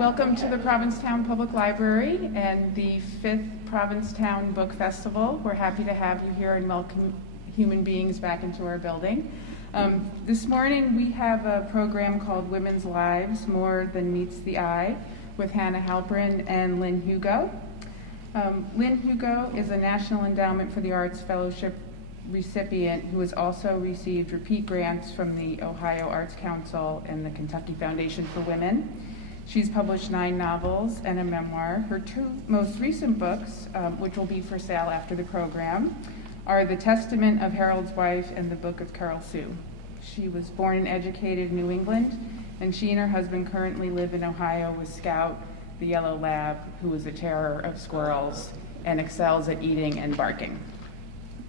Welcome to the Provincetown Public Library and the 5th Provincetown Book Festival. We're happy to have you here and welcome human beings back into our building. This morning we have a program called Women's Lives, More Than Meets the Eye, with Hanna Halperin and Lynne Hugo. Lynne Hugo is a National Endowment for the Arts Fellowship recipient who has also received repeat grants from the Ohio Arts Council and the Kentucky Foundation for Women. She's published 9 novels and a memoir. Her 2 most recent books, which will be for sale after the program, are The Testament of Harold's Wife and the Book of CarolSue. She was born and educated in New England, and she and her husband currently live in Ohio with Scout, the yellow lab, who is a terror of squirrels and excels at eating and barking.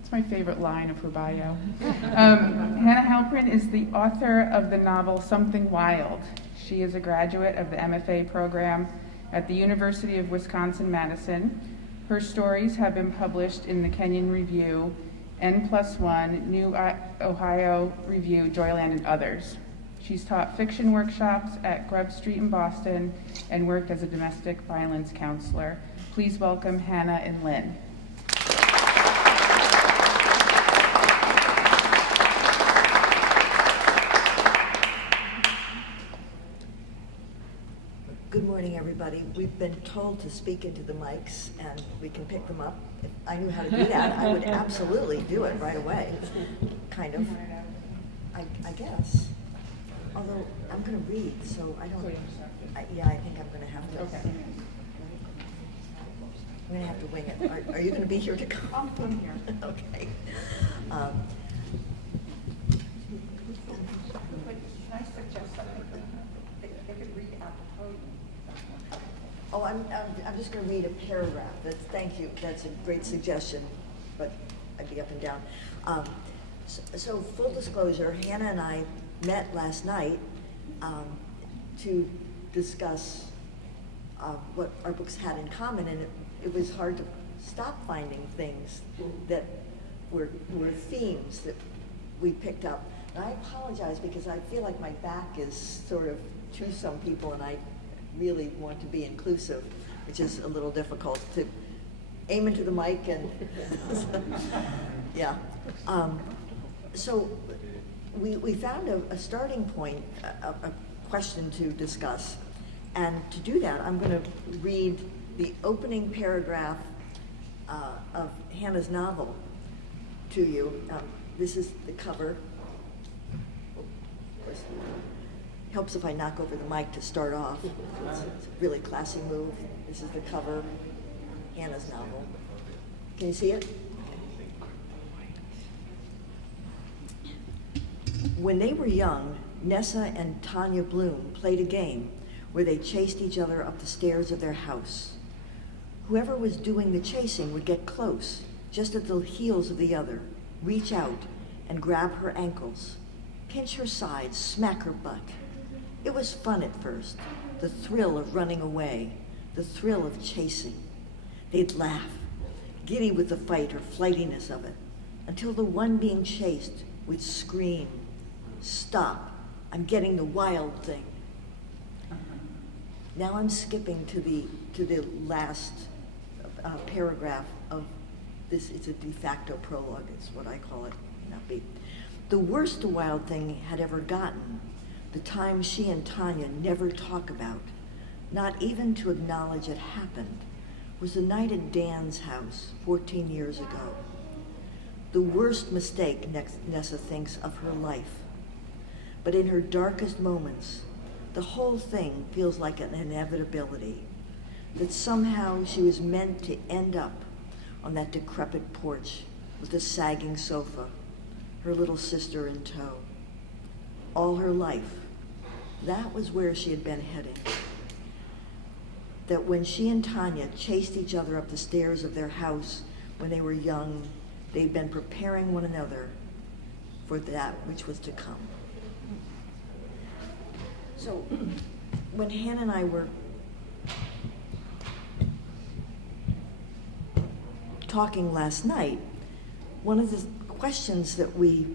It's my favorite line of her bio. Hanna Halperin is the author of the novel Something Wild. She is a graduate of the MFA program at the University of Wisconsin-Madison. Her stories have been published in the Kenyon Review, N+1, New Ohio Review, Joyland, and others. She's taught fiction workshops at Grub Street in Boston and worked as a domestic violence counselor. Please welcome Hanna and Lynne. Good morning, everybody. We've been told to speak into the mics and we can pick them up. If I knew how to do that, I would absolutely do it right away. Kind of. I guess. Although I'm going to read, so I don't. I think I'm going to have to. Okay. I'm going to have to wing it. Are you going to be here to go? I'm here. Okay. Can I suggest something? They could read out the podium. Oh, I'm just going to read a paragraph. Thank you. That's a great suggestion, but I'd be up and down. So full disclosure, Hanna and I met last night to discuss what our books had in common, and it was hard to stop finding things that were themes that we picked up. And I apologize because I feel like my back is sort of to some people, and I really want to be inclusive, which is a little difficult to aim into the mic and yeah. So we found a starting point, a question to discuss, and to do that, I'm going to read the opening paragraph of Hanna's novel to you. This is the cover. Of course, helps if I knock over the mic to start off. It's a really classy move. This is the cover, Hanna's novel. Can you see it? When they were young, Nessa and Tanya Bloom played a game where they chased each other up the stairs of their house. Whoever was doing the chasing would get close, just at the heels of the other, reach out and grab her ankles, pinch her sides, smack her butt. It was fun at first, the thrill of running away, the thrill of chasing. They'd laugh, giddy with the fight or flightiness of it, until the one being chased would scream, "Stop, I'm getting the wild thing." Now I'm skipping to the last paragraph of this. It's a de facto prologue, it's what I call it, not be. The worst the wild thing had ever gotten, the time she and Tanya never talk about, not even to acknowledge it happened, was the night at Dan's house 14 years ago. The worst mistake Nessa thinks of her life. But in her darkest moments, the whole thing feels like an inevitability, that somehow she was meant to end up on that decrepit porch with the sagging sofa, her little sister in tow. All her life, that was where she had been heading. That when she and Tanya chased each other up the stairs of their house when they were young, they'd been preparing one another for that which was to come. So when Hanna and I were talking last night, one of the questions that we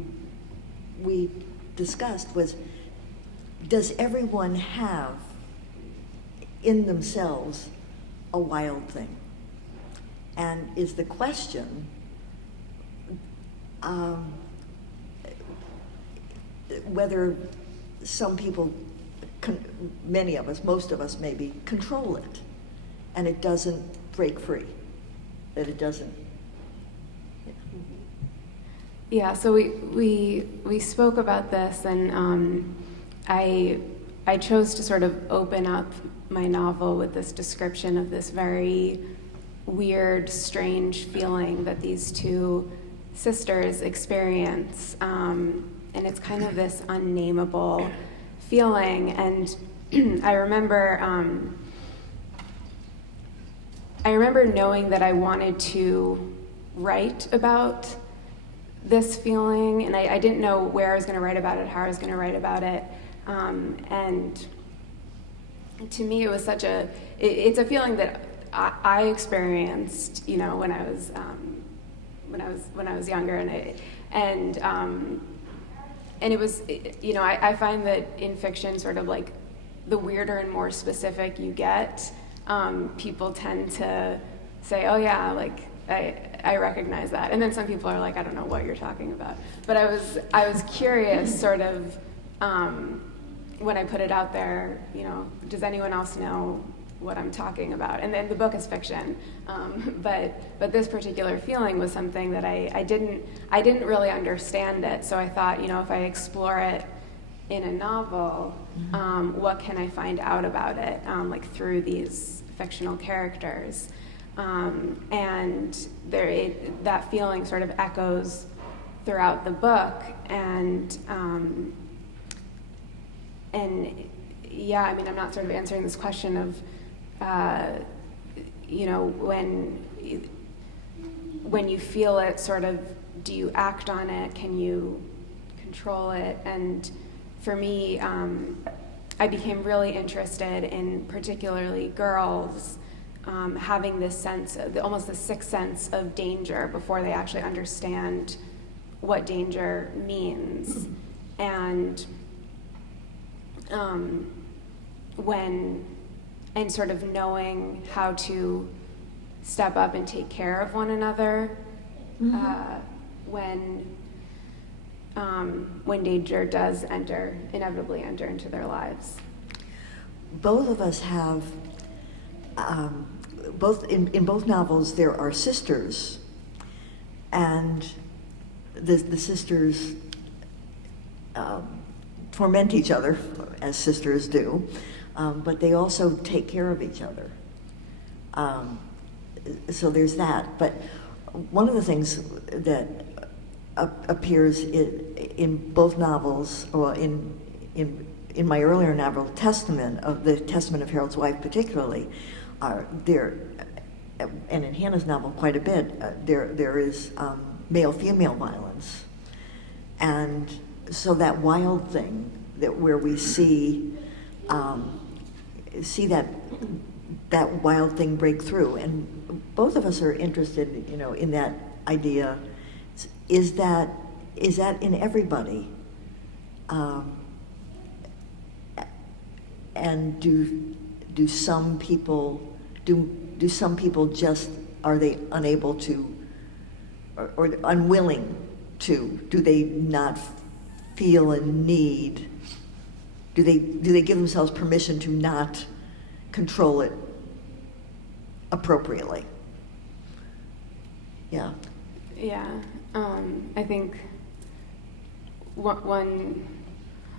discussed was, does everyone have in themselves a wild thing. And is the question, whether some people, many of us, most of us maybe, control it, and it doesn't break free, that it doesn't. Yeah, so we spoke about this, and I chose to sort of open up my novel with this description of this very weird, strange feeling that these two sisters experience, and it's kind of this unnameable feeling. And I remember knowing that I wanted to write about this feeling, and I didn't know where I was going to write about it, how I was going to write about it, and to me it was it's a feeling that I experienced, you know, when I was younger, and it was, you know, I find that in fiction, sort of like the weirder and more specific you get, people tend to say, oh yeah, like I recognize that. And then some people are like, I don't know what you're talking about. But I was curious, sort of, when I put it out there, you know, does anyone else know what I'm talking about? And then the book is fiction, but this particular feeling was something that I didn't really understand it. So I thought, you know, if I explore it in a novel, what can I find out about it, like through these fictional characters? And that feeling sort of echoes throughout the book, and yeah, I mean, I'm not sort of answering this question of, you know, when you feel it, sort of, do you act on it? Can you control it? And for me, I became really interested in particularly girls having this sense, almost the sixth sense of danger before they actually understand what danger means. And and sort of knowing how to step up and take care of one another when danger does inevitably enter into their lives. Both of us have, in both novels, there are sisters, and the sisters torment each other, as sisters do, but they also take care of each other. So there's that. But one of the things that appears in both novels, or in my earlier novel, the Testament of Harold's Wife particularly, there, and in Hannah's novel quite a bit, there is male-female violence. And so that wild thing, where we see that wild thing break through, and both of us are interested, you know, in that idea. Is that in everybody? And do some people just, are they unable to, or unwilling to? Do they not feel a need? Do they give themselves permission to not control it appropriately? Yeah. Yeah, I think a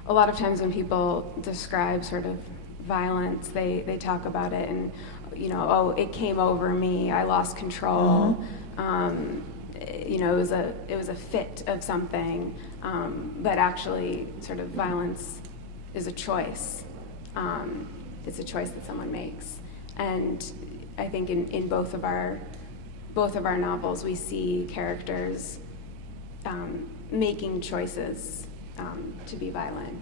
lot of times when people describe sort of violence, they talk about it and, you know, oh, it came over me, I lost control. You know, it was a fit of something, but actually, sort of violence is a choice. It's a choice that someone makes, and I think in both of our novels, we see characters making choices to be violent.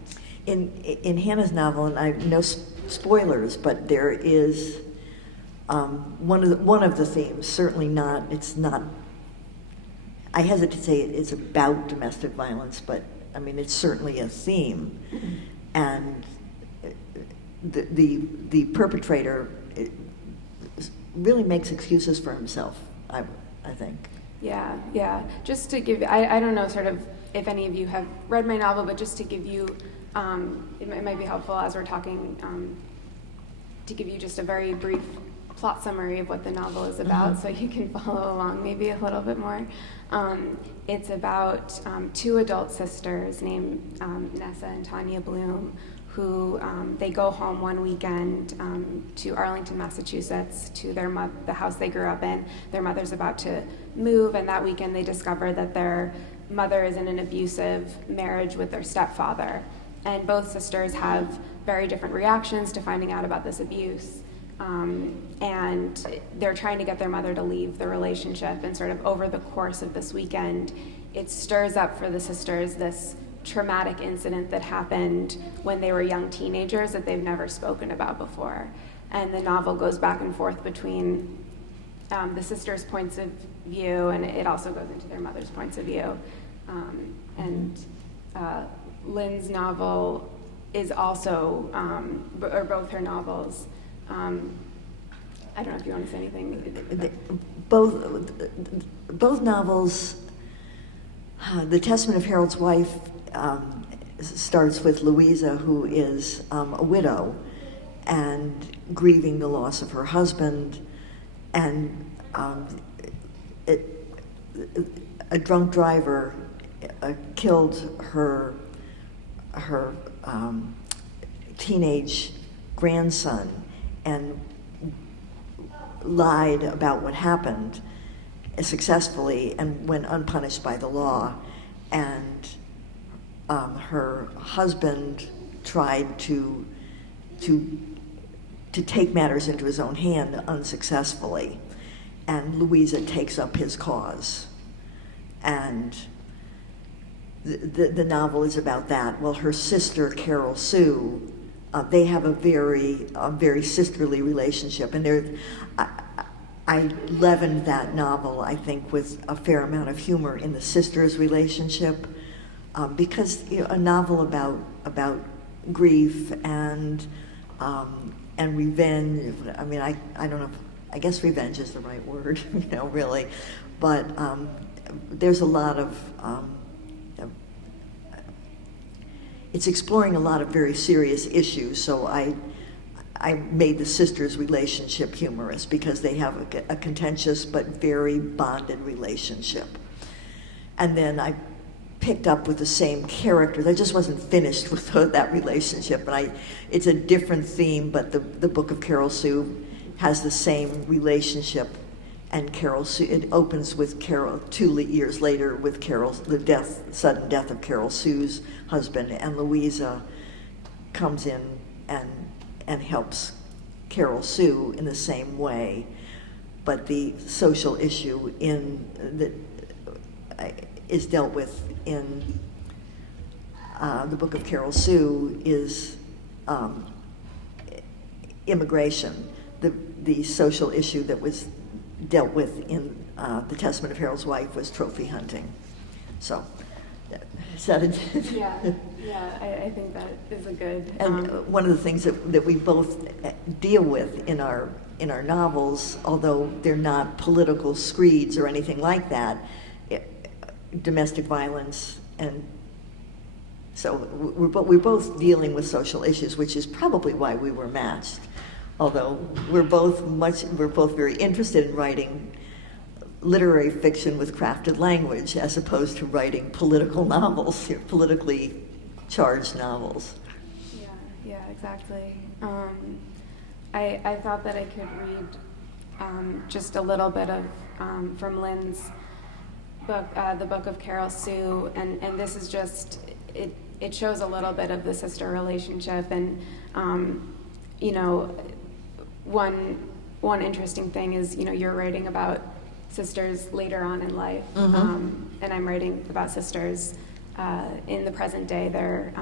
In Hannah's novel, and I no spoilers, but there is one of the themes. Certainly not. It's not. I hesitate to say it's about domestic violence, but I mean it's certainly a theme, and the perpetrator really makes excuses for himself, I think. Yeah. Just to give, I don't know sort of if any of you have read my novel, but just to give you, it might be helpful as we're talking, to give you just a very brief plot summary of what the novel is about, so you can follow along maybe a little bit more. It's about two adult sisters named Nessa and Tanya Bloom, who they go home one weekend to Arlington, Massachusetts, to the house they grew up in. Their mother's about to move, and that weekend they discover that their mother is in an abusive marriage with their stepfather. And both sisters have very different reactions to finding out about this abuse. And they're trying to get their mother to leave the relationship, and sort of over the course of this weekend, it stirs up for the sisters this traumatic incident that happened when they were young teenagers that they've never spoken about before. And the novel goes back and forth between the sisters' points of view, and it also goes into their mother's points of view. And Lynne's novel is also, or both her novels, I don't know if you want to say anything. Both novels, The Testament of Harold's Wife starts with Louisa, who is a widow and grieving the loss of her husband, and a drunk driver killed her teenage grandson and lied about what happened successfully and went unpunished by the law. And her husband tried to take matters into his own hand unsuccessfully, and Louisa takes up his cause. And the novel is about that. Well, her sister CarolSue, they have a very sisterly relationship, and I leavened that novel, I think, with a fair amount of humor in the sisters' relationship, because a novel about grief and revenge. I mean, I don't know. I guess revenge is the right word, really, but there's a lot of. It's exploring a lot of very serious issues, so I made the sisters' relationship humorous because they have a contentious but very bonded relationship. And then I picked up with the same characters. I just wasn't finished with that relationship, and it's a different theme, but the book of CarolSue has the same relationship. And CarolSue, it opens with Carol 2 years later with the sudden death of CarolSue's husband, and Louisa comes in and helps CarolSue in the same way. But the social issue is dealt with in the book of CarolSue is immigration. The social issue that was dealt with in The Testament of Harold's Wife was trophy hunting. So, is that it? Yeah, I think that is a good. And one of the things that we both deal with in our novels, although they're not political screeds or anything like that, domestic violence, and so we're both dealing with social issues, which is probably why we were matched. Although we're both very interested in writing literary fiction with crafted language, as opposed to writing political novels, politically charged novels. Yeah, exactly. I thought that I could read just a little bit of from Lynne's book, the book of CarolSue, and this is just it shows a little bit of the sister relationship, and one interesting thing is, you're writing about sisters later on in life, and I'm writing about sisters in the present day. They're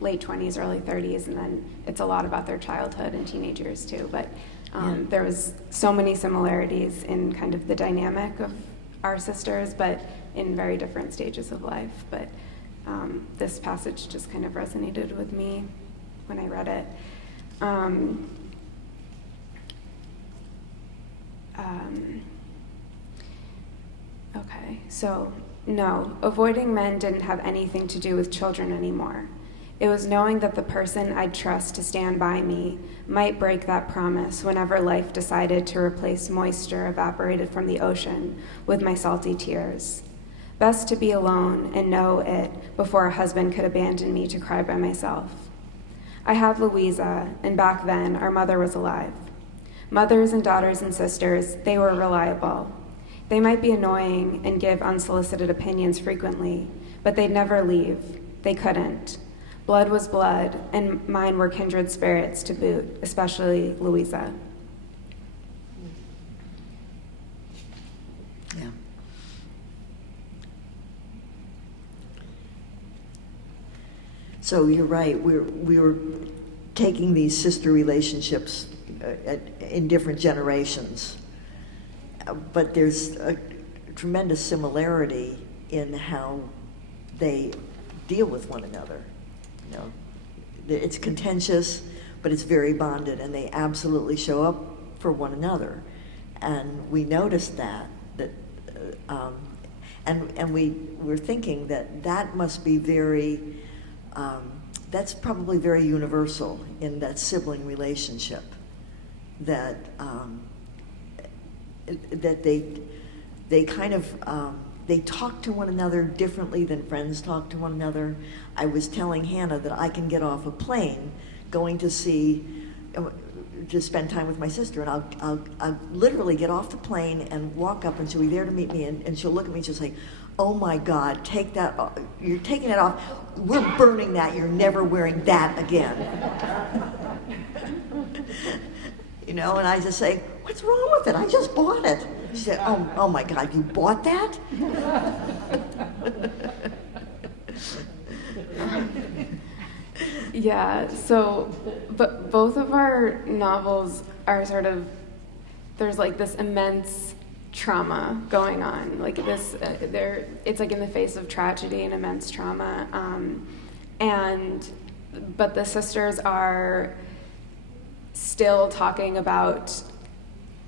late 20s, early 30s, and then it's a lot about their childhood and teenage years too. But there was so many similarities in kind of the dynamic of our sisters, but in very different stages of life. But this passage just kind of resonated with me when I read it. Okay, so no, avoiding men didn't have anything to do with children anymore. It was knowing that the person I'd trust to stand by me might break that promise whenever life decided to replace moisture evaporated from the ocean with my salty tears. Best to be alone and know it before a husband could abandon me to cry by myself. I had Louisa, and back then our mother was alive. Mothers and daughters and sisters, they were reliable. They might be annoying and give unsolicited opinions frequently, but they'd never leave. They couldn't. Blood was blood, and mine were kindred spirits to boot, especially Louisa. Yeah. So you're right. We were taking these sister relationships in different generations, but there's a tremendous similarity in how they deal with one another. You know, it's contentious, but it's very bonded, and they absolutely show up for one another. And we noticed that and we're thinking that must be very. That's probably very universal in that sibling relationship. That they kind of they talk to one another differently than friends talk to one another. I was telling Hanna that I can get off a plane going to spend time with my sister, and I'll literally get off the plane and walk up, and she'll be there to meet me, and she'll look at me and she'll say, "Oh my God, take that off. You're taking it off. We're burning that. You're never wearing that again." You know, and I just say, "What's wrong with it? I just bought it." She said, "Oh my God, you bought that?" Yeah, so, but both of our novels are sort of, there's like this immense trauma going on, like this, it's like in the face of tragedy and immense trauma, but the sisters are still talking about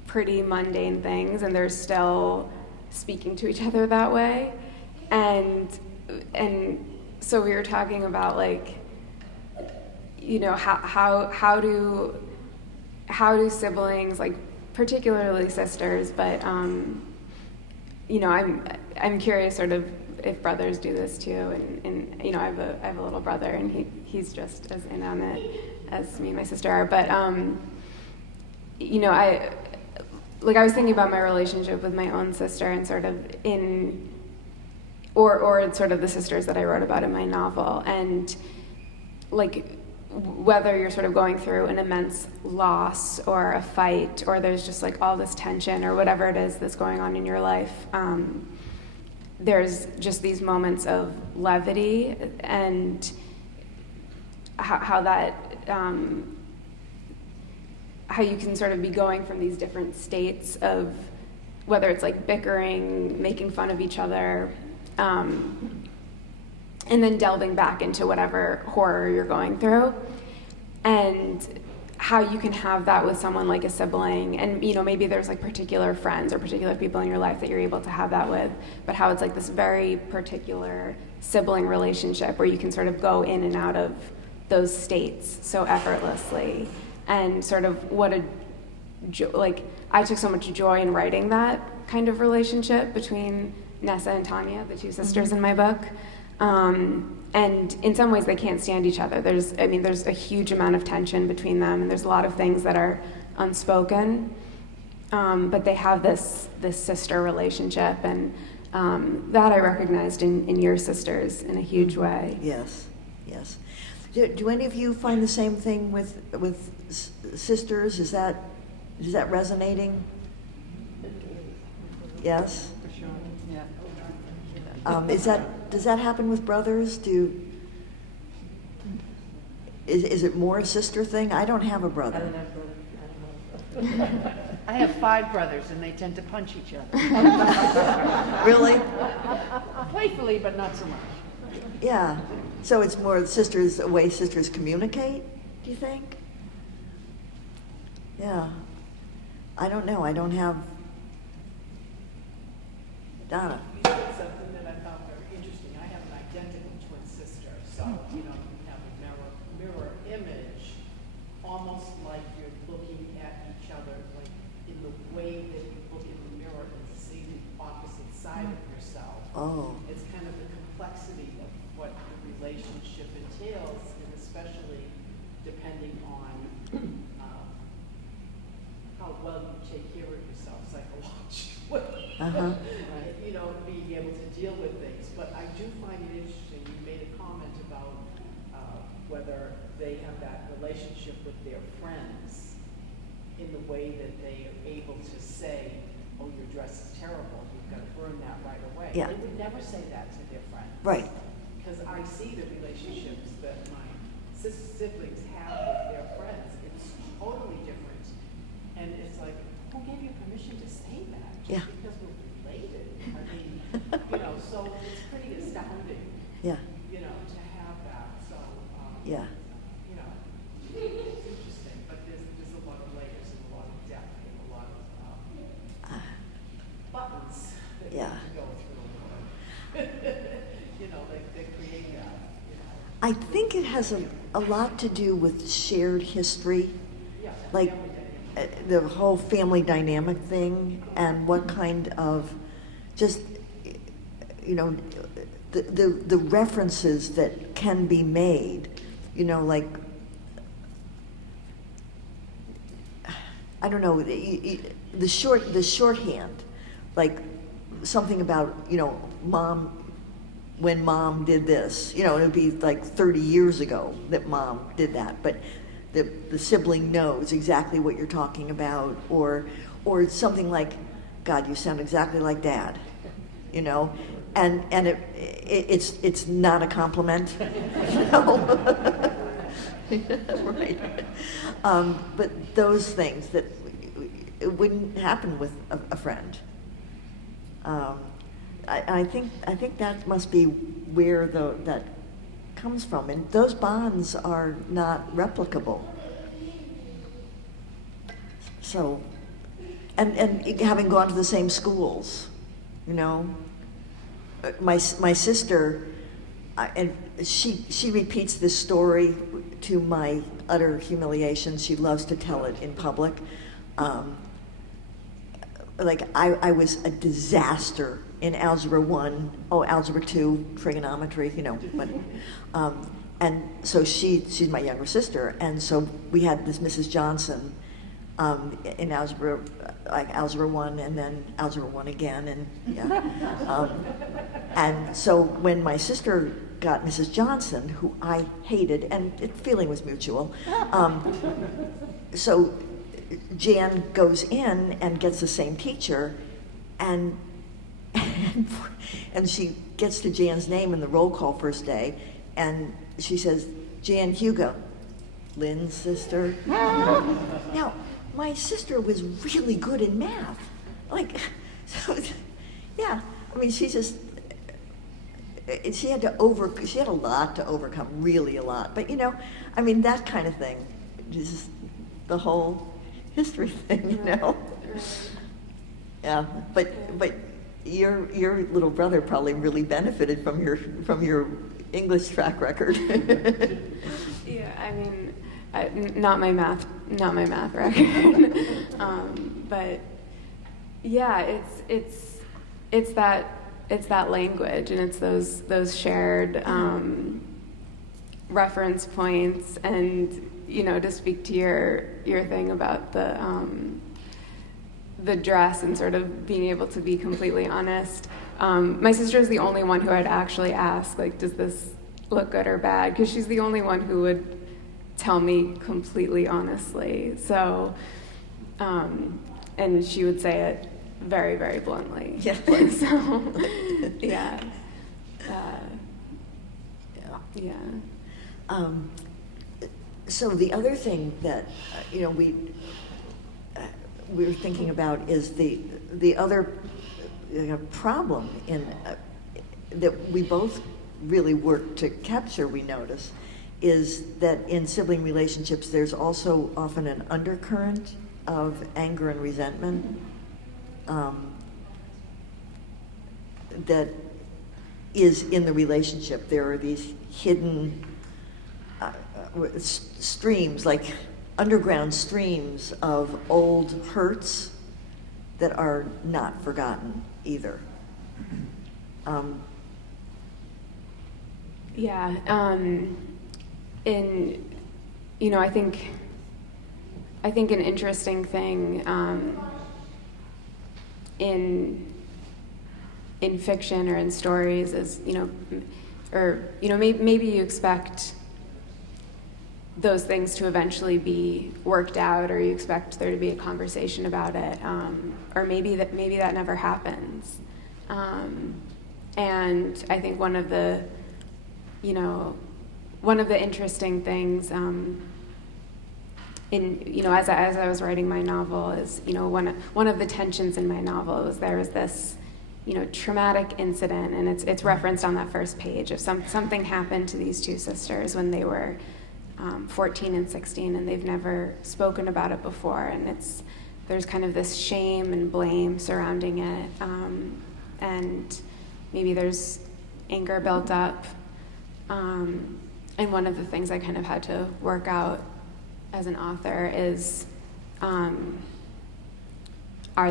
pretty mundane things, and they're still speaking to each other that way, and so we were talking about, like, you know, how do siblings, like particularly sisters, but you know, I'm curious sort of if brothers do this too, and you know, I have a little brother, and he's just as in on it as me and my sister are, but you know, I was thinking about my relationship with my own sister, and sort of or sort of the sisters that I wrote about in my novel, and like whether you're sort of going through an immense loss or a fight, or there's just like all this tension or whatever it is that's going on in your life, there's just these moments of levity, and how that how you can sort of be going from these different states of whether it's like bickering, making fun of each other, and then delving back into whatever horror you're going through, and how you can have that with someone like a sibling, and you know, maybe there's like particular friends or particular people in your life that you're able to have that with, but how it's like this very particular sibling relationship where you can sort of go in and out of those states so effortlessly, and sort of what a like I took so much joy in writing that kind of relationship between Nessa and Tanya, the two sisters in my book. And in some ways they can't stand each other. There's a huge amount of tension between them, and there's a lot of things that are unspoken, but they have this sister relationship, and that I recognized in your sisters in a huge way. Yes. Do any of you find the same thing with sisters? Is that resonating? Yes? For sure, yeah. Does that happen with brothers? Is it more a sister thing? I don't have a brother. I don't have brothers. I have 5 brothers, and they tend to punch each other. Really? Playfully, but not so much. Yeah. So it's more sisters, the way sisters communicate, do you think? Yeah. I don't know, I don't have, Donna. You said something that I found very interesting. I have an identical twin sister, so, you know, you have a mirror image, almost like you're looking at each other, like in the way that you look in the mirror and see the opposite side of yourself. Oh. It's kind of the complexity of what the relationship entails, and especially depending on how well you take care of yourself psychologically. Uh-huh. Right? You know, being able to deal with things. But I do find it interesting, you made a comment about whether they have that relationship with their friends in the way that they are able to say, oh, your dress is terrible, you've got to burn that right away. Yeah. They would never say that to their friends. Right. Because I see the relationships that my siblings have with their friends. It's totally different. And it's like, who gave you permission to say that? Just Yeah. because we're related. I mean, you know, so it's pretty astounding, Yeah, you know, to have that. So, yeah, you know, it's interesting, but there's a lot of layers and a lot of depth and a lot of buttons that you Yeah. have to go through. You know, they create that, you know. I think it has a lot to do with shared history, Yeah, like family dynamic. the whole family dynamic thing, and what kind of just, you know, the references that can be made, you know, like, I don't know, the shorthand, like something about, you know, mom, when mom did this, you know, it would be like 30 years ago that mom did that, but the sibling knows exactly what you're talking about, or something like, God, you sound exactly like Dad, you know, and it's not a compliment, you know, right? But those things that it wouldn't happen with a friend. I think that must be where that comes from, and those bonds are not replicable. So, and having gone to the same schools, you know, my sister, and she repeats this story to my utter humiliation. She loves to tell it in public. Like I was a disaster in Algebra 1, Algebra 2, trigonometry, you know, but, and so she's my younger sister, and so we had this Mrs. Johnson in Algebra 1, and then Algebra 1 again, and yeah. And so when my sister got Mrs. Johnson, who I hated, and the feeling was mutual, so Jan goes in and gets the same teacher, and she gets to Jan's name in the roll call first day, and she says, Jan Hugo, Lynne's sister. Now, my sister was really good in math. Like, so, yeah, I mean, she had a lot to overcome, really a lot. But, you know, I mean, that kind of thing, just the whole history thing, you know? Yeah, but your little brother probably really benefited from your English track record. Yeah, I mean, not my math record, but yeah, it's that language, and it's those shared reference points, and you know, to speak to your thing about the dress and sort of being able to be completely honest. My sister is the only one who I'd actually ask, like, does this look good or bad? Because she's the only one who would tell me completely honestly. So, and she would say it very, very bluntly. Yeah. So, yeah. Yeah. So the other thing that you know we were thinking about is the other problem in that we both really work to capture. We notice is that in sibling relationships there's also often an undercurrent of anger and resentment that is in the relationship. There are these hidden streams, like underground streams of old hurts that are not forgotten either. Yeah, I think an interesting thing in fiction or in stories is, maybe you expect those things to eventually be worked out, or you expect there to be a conversation about it, or maybe that never happens. And I think one of the interesting things as I was writing my novel is, one of the tensions in my novel was there was this, traumatic incident, and it's referenced on that first page of something happened to these two sisters when they were 14 and 16, and they've never spoken about it before, and there's kind of this shame and blame surrounding it, and maybe there's anger built up, and one of the things I kind of had to work out as an author is, are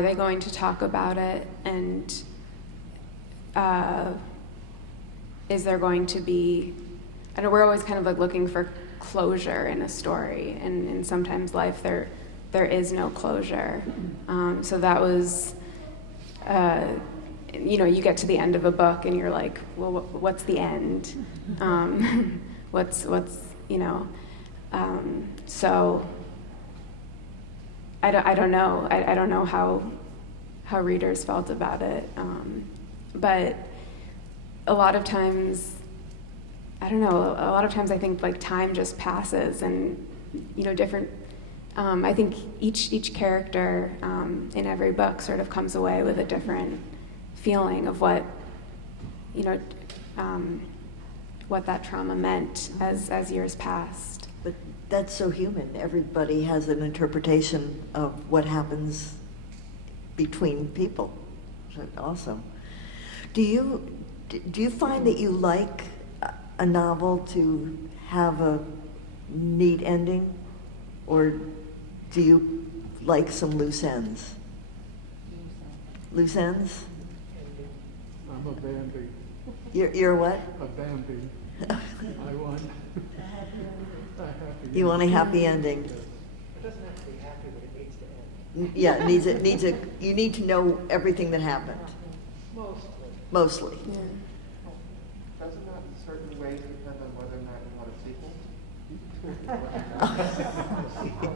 they going to talk about it, and is there going to be, I know we're always kind of like looking for closure in a story, and in sometimes life there is no closure. So that was, you get to the end of a book and you're like, well, what's the end? What's so I don't know. I don't know how readers felt about it. But a lot of times, I don't know, a lot of times I think like time just passes, and different, I think each character in every book sort of comes away with a different feeling of what that trauma meant as years passed. But that's so human. Everybody has an interpretation of what happens between people. So awesome. Do you find that you like a novel to have a neat ending, or do you like some loose ends? Loose ends? I'm a Bambi. You're what? A Bambi. I want a happy You want a happy ending. Yes. It doesn't have to be happy, but it needs to end. Yeah, it needs you need to know everything that happened. Mostly. Yeah. Doesn't that in certain ways depend on whether or not you want a sequel?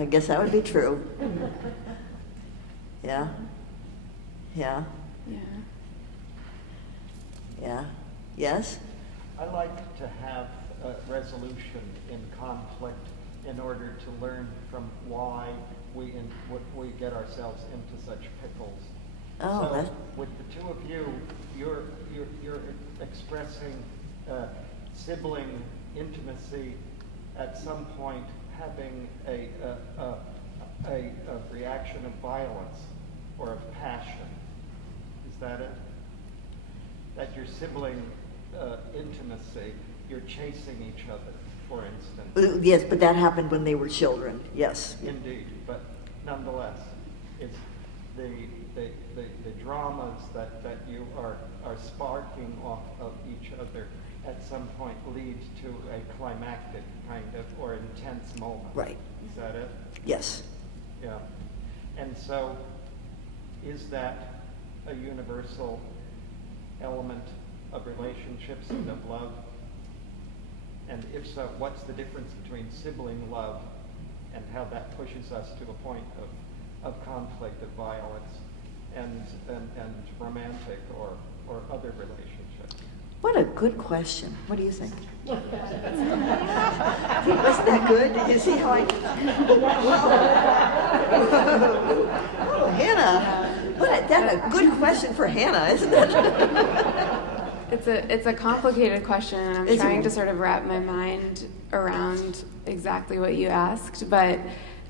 I guess that would be true. Yeah. Yeah. Yeah. Yeah. Yes? I like to have a resolution in conflict in order to learn from why we get ourselves into such pickles. Oh, so that's... with the two of you, you're expressing sibling intimacy at some point having a reaction of violence or of passion. Is that it? That your sibling intimacy, you're chasing each other, for instance. Yes, but that happened when they were children. Yes. Indeed, but nonetheless, it's the dramas that you are sparking off of each other at some point leads to a climactic kind of or intense moment. Right. Is that it? Yes. Yeah. And so, is that a universal element of relationships and of love? And if so, what's the difference between sibling love and how that pushes us to a point of conflict, of violence, and romantic or other relationships? What a good question. What do you think? Wasn't that good? Did you see how I... Oh, Hannah. That's a good question for Hannah, isn't it? It's a complicated question, and I'm trying to sort of wrap my mind around exactly what you asked. But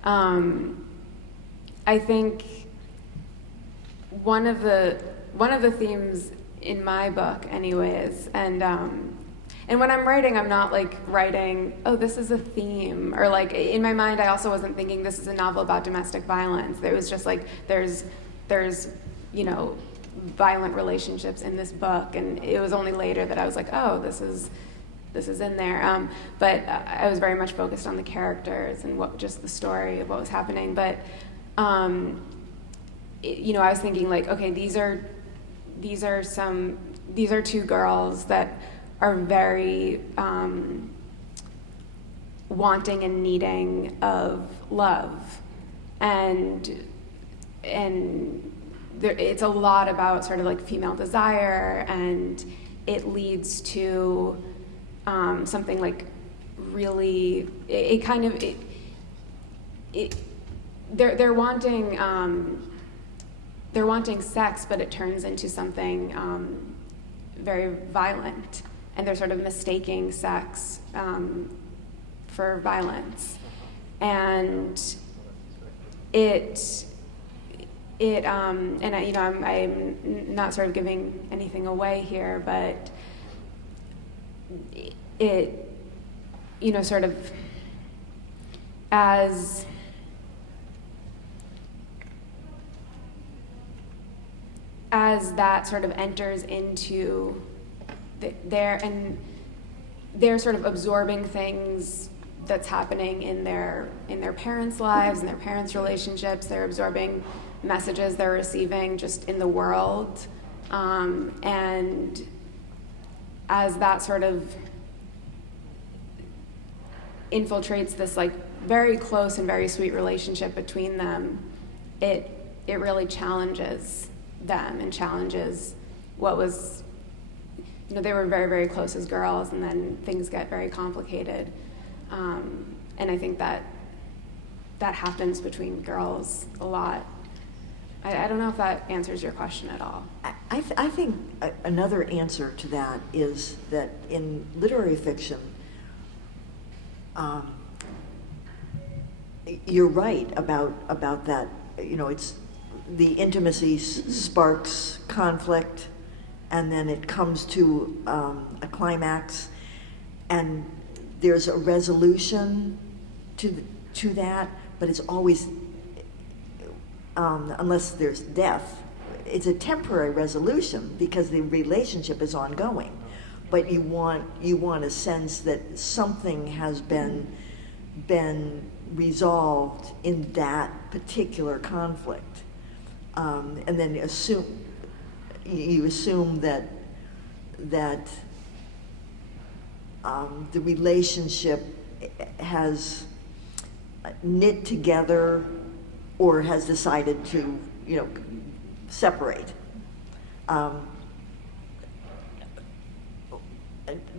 I think one of the themes in my book, anyways, and when I'm writing, I'm not like writing, oh, this is a theme, or like in my mind, I also wasn't thinking this is a novel about domestic violence. It was just like there's violent relationships in this book, and it was only later that I was like, oh, this is in there. But I was very much focused on the characters and just the story of what was happening. But I was thinking like, okay, these are two girls that are very wanting and needing of love, and it's a lot about sort of like female desire, and it leads to something like really they're wanting sex, but it turns into something very violent, and they're sort of mistaking sex for violence, and I'm not sort of giving anything away here, but it sort of as that sort of enters into they're sort of absorbing things that's happening in their parents' lives and their parents' relationships. They're absorbing messages they're receiving just in the world, and as that sort of infiltrates this like very close and very sweet relationship between them, it really challenges them and challenges what was, they were very, very close as girls, and then things get very complicated. And I think that happens between girls a lot. I don't know if that answers your question at all. I think another answer to that is that in literary fiction, you're right about that. It's the intimacy sparks conflict, and then it comes to a climax, and there's a resolution to that, but it's always, unless there's death, it's a temporary resolution because the relationship is ongoing. But you want a sense that something has been resolved in that particular conflict, and then you assume that the relationship has knit together or has decided to separate.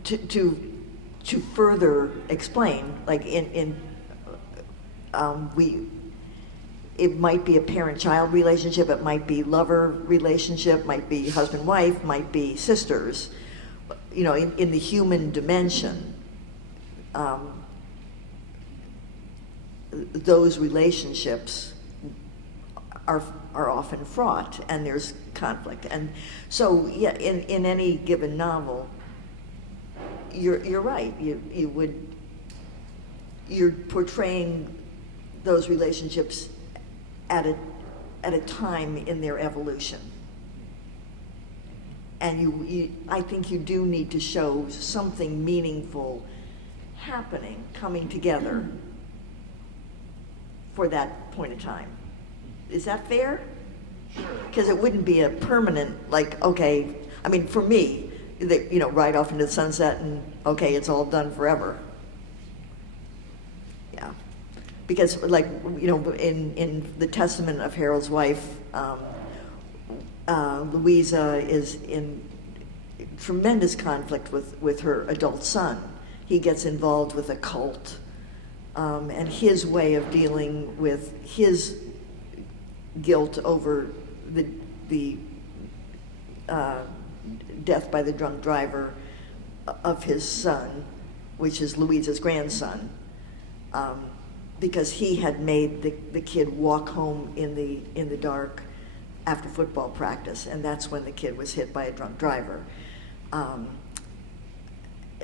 To further explain, like it might be a parent-child relationship, it might be lover relationship, might be husband-wife, might be sisters. In the human dimension, those relationships are often fraught, and there's conflict. And so, yeah, in any given novel, you're right. You're portraying those relationships at a time in their evolution, and I think you do need to show something meaningful happening, coming together for that point in time. Is that fair? Sure. Because it wouldn't be a permanent, like, okay, I mean, for me, right off into the sunset and, okay, it's all done forever. Yeah. Because, like, in the Testament of Harold's wife, Louisa is in tremendous conflict with her adult son. He gets involved with a cult, and his way of dealing with his guilt over the death by the drunk driver of his son, which is Louisa's grandson, because he had made the kid walk home in the dark after football practice, and that's when the kid was hit by a drunk driver.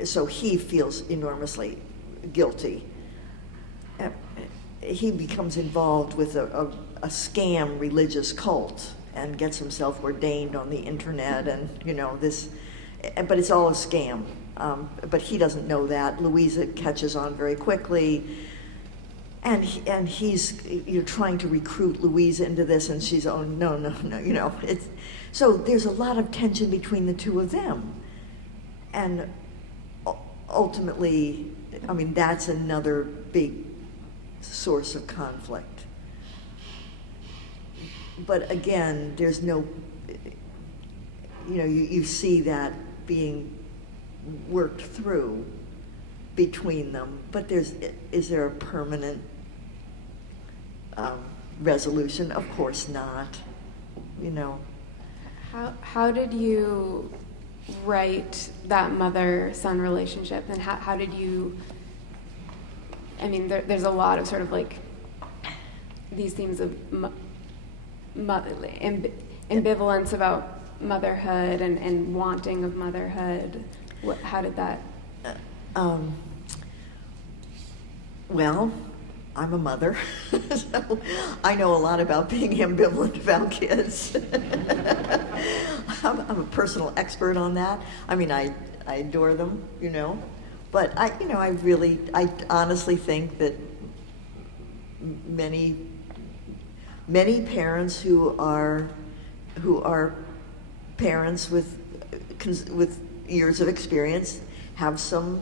So he feels enormously guilty. He becomes involved with a scam religious cult and gets himself ordained on the internet, and this, but it's all a scam. But he doesn't know that. Louisa catches on very quickly, and he's trying to recruit Louisa into this, and she's, oh no, it's, so there's a lot of tension between the two of them, and ultimately, I mean, that's another big source of conflict. But again, there's no, you see that being worked through between them, but is there a permanent resolution? Of course not. How did you write that mother-son relationship, and how did you, I mean, there's a lot of sort of like these themes of ambivalence about motherhood and wanting of motherhood. How did that? Well, I'm a mother, so I know a lot about being ambivalent about kids. I'm a personal expert on that. I mean, I adore them, but I honestly think that many parents who are parents with years of experience have some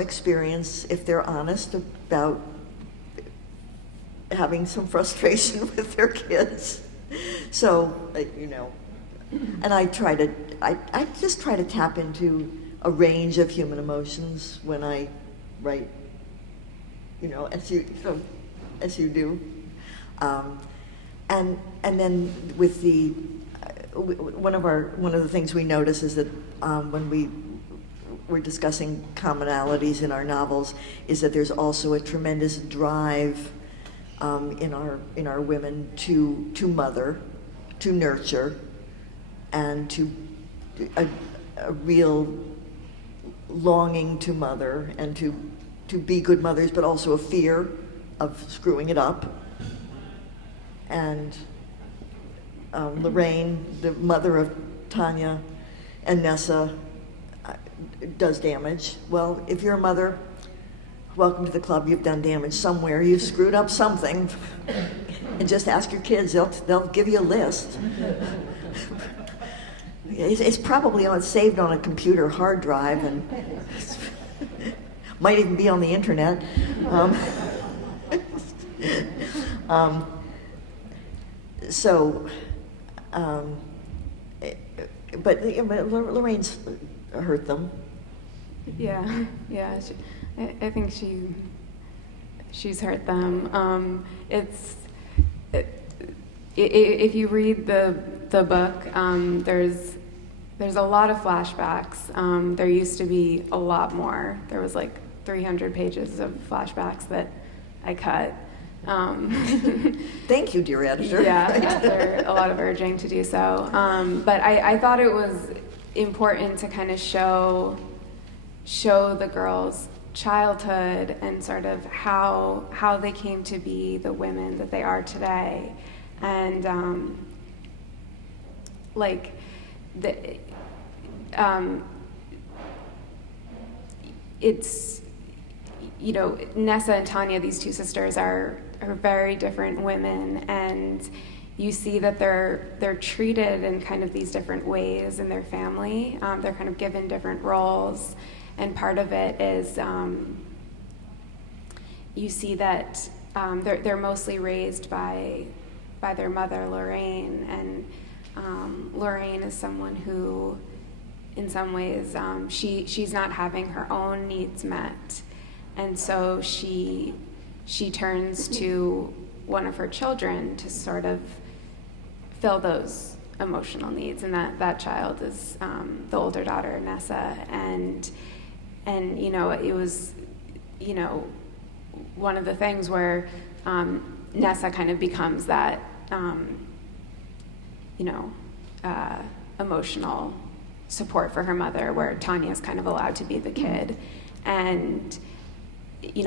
experience, if they're honest, about having some frustration with their kids. So, and I just try to tap into a range of human emotions when I write, as you do. And then with the one of the things we notice is that when we're discussing commonalities in our novels, is that there's also a tremendous drive in our women to mother, to nurture, and to a real longing to mother and to be good mothers, but also a fear of screwing it up. And Lorraine, the mother of Tanya and Nessa, does damage. Well, if you're a mother, welcome to the club. You've done damage somewhere. You've screwed up something. And just ask your kids. They'll give you a list. It's probably saved on a computer hard drive, and might even be on the internet. But Lorraine's hurt them. Yeah. I think she's hurt them. If you read the book, there's a lot of flashbacks. There used to be a lot more. There was like 300 pages of flashbacks that I cut. Thank you, dear editor. Yeah, after a lot of urging to do so. But I thought it was important to kind of show the girls' childhood and sort of how they came to be the women that they are today. And it's, Nessa and Tanya, these two sisters, are very different women, and you see that they're treated in kind of these different ways in their family. They're kind of given different roles, and part of it is you see that they're mostly raised by their mother, Lorraine, and Lorraine is someone who, in some ways, she's not having her own needs met, and so she turns to one of her children to sort of fill those emotional needs, and that child is the older daughter, Nessa, and it was, one of the things where Nessa kind of becomes that, emotional support for her mother, where Tanya is kind of allowed to be the kid. And,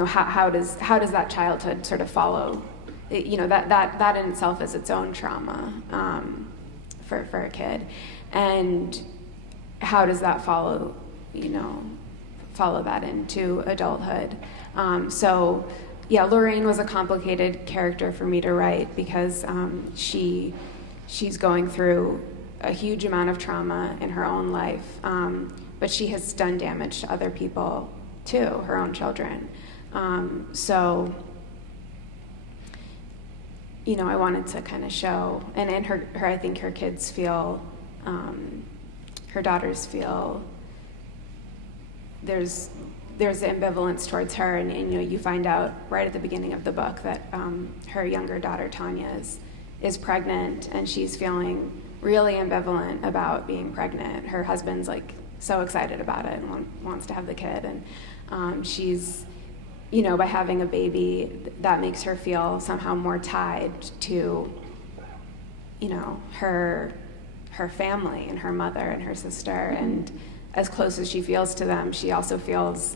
how does that childhood sort of follow? That in itself is its own trauma for a kid. And how does that follow that into adulthood? Lorraine was a complicated character for me to write because she's going through a huge amount of trauma in her own life, but she has done damage to other people too, her own children. I wanted to kind of show, and her I think her kids feel, her daughters feel there's ambivalence towards her, and you find out right at the beginning of the book that her younger daughter Tanya is pregnant, and she's feeling really ambivalent about being pregnant. Her husband's like so excited about it and wants to have the kid, and she's, by having a baby, that makes her feel somehow more tied to, her family and her mother and her sister, and as close as she feels to them, she also feels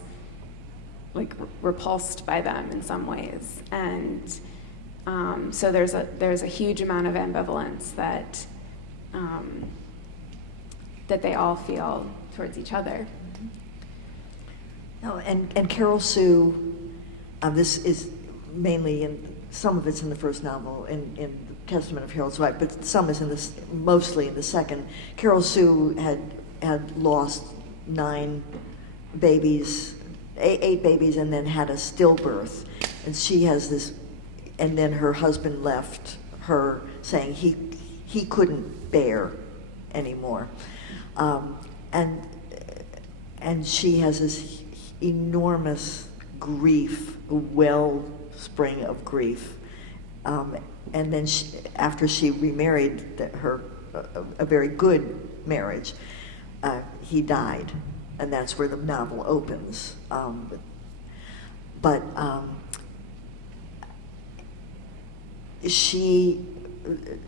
like repulsed by them in some ways. And so there's a huge amount of ambivalence that they all feel towards each other. No, and CarolSue, this is mainly some of it's in the first novel, in the Testament of Harold's Wife, but some is mostly in the second. CarolSue had lost 9 babies, 8 babies, and then had a stillbirth, and she has this, and then her husband left her, saying he couldn't bear anymore, and she has this enormous grief, a wellspring of grief, and then after she remarried, a very good marriage, he died, and that's where the novel opens.